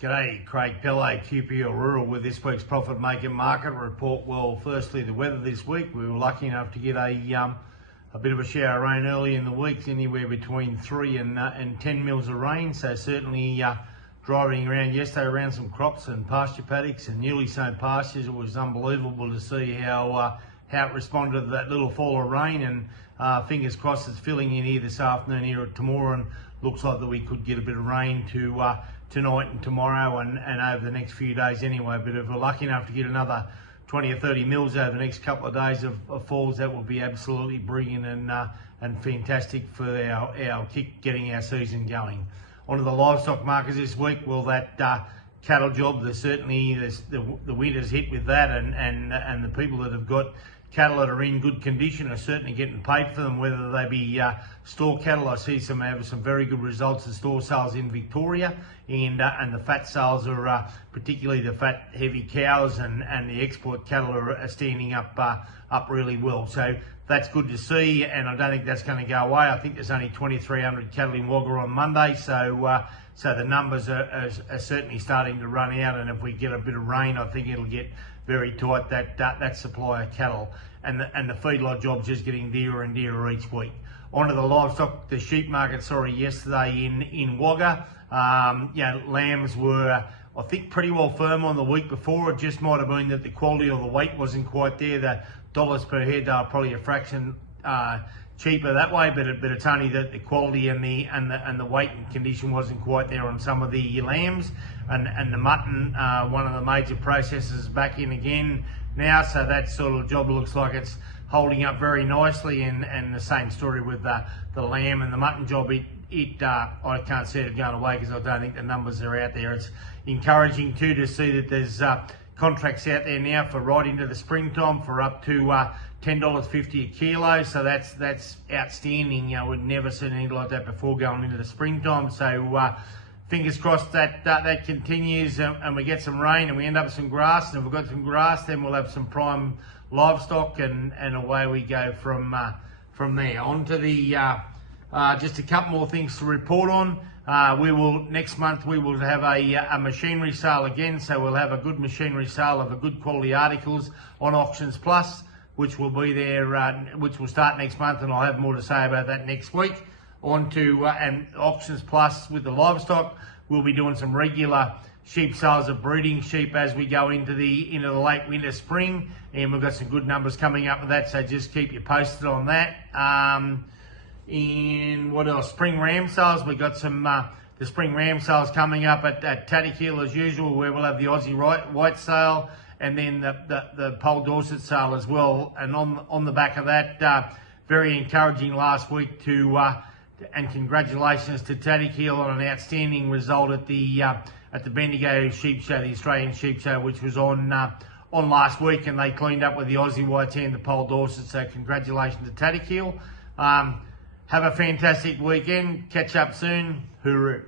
G'day, Craig Pelle, QPL Rural with this week's Profit Maker Market Report. Well, firstly, the weather this week. We were lucky enough to get a bit of a shower of rain early in the week, anywhere between 3 and 10 mils of rain. So certainly driving around yesterday around some crops and pasture paddocks and newly sown pastures, it was unbelievable to see how it responded to that little fall of rain. And fingers crossed it's filling in here this afternoon, here at tomorrow, and looks like that we could get a bit of rain to tonight and tomorrow and over the next few days anyway. But if we're lucky enough to get another 20 or 30 mils over the next couple of days of falls, that will be absolutely brilliant and fantastic for our kick getting our season going. Onto the livestock markets this week. Well, that cattle job, the winter's hit with that, and the people that have got cattle that are in good condition are certainly getting paid for them, whether they be store cattle. I see have some very good results in store sales in Victoria, and the fat sales are particularly the fat heavy cows and the export cattle are standing up really well. So that's good to see, and I don't think that's going to go away. I think there's only 2,300 cattle in Wagga on Monday, so the numbers are certainly starting to run out, and if we get a bit of rain, I think it'll get very tight, that supply of cattle, and the feedlot job's just getting dearer and dearer each week. Onto the livestock, the sheep market, yesterday in Wagga. Lambs were, I think, pretty well firm on the week before. It just might have been that the quality of the weight wasn't quite there. The dollars per head are probably a fraction cheaper that way, but it's only that the quality and the weight and condition wasn't quite there on some of the lambs, and the mutton, one of the major processors, is back in again now, so that sort of job looks like it's holding up very nicely, and the same story with the lamb and the mutton job. I can't see it going away because I don't think the numbers are out there. It's encouraging too to see that there's contracts out there now for right into the springtime for up to $10.50 a kilo, so that's outstanding. We'd never seen anything like that before going into the springtime. So fingers crossed that continues, and we get some rain and we end up with some grass. And if we've got some grass, then we'll have some prime livestock, and away we go from there. On to the just a couple more things to report on. Next month we will have a machinery sale again, so we'll have a good machinery sale of a good quality articles on Auctions Plus, which will be there, which will start next month, and I'll have more to say about that next week. On to and Auctions Plus with the livestock, we'll be doing some regular sheep sales of breeding sheep as we go into the late winter, spring, and we've got some good numbers coming up with that, so just keep you posted on that. In what else? Spring ram sales. We've got some the spring ram sales coming up at Tattykill as usual, where we'll have the Aussie white sale, and then the Pole Dorset sale as well. And on the back of that, very encouraging last week and congratulations to Tattykill on an outstanding result at the Bendigo Sheep Show, the Australian Sheep Show, which was on last week, and they cleaned up with the Aussie whites and the Pole Dorset. So congratulations to Tattykill. Have a fantastic weekend. Catch up soon. Hooroo.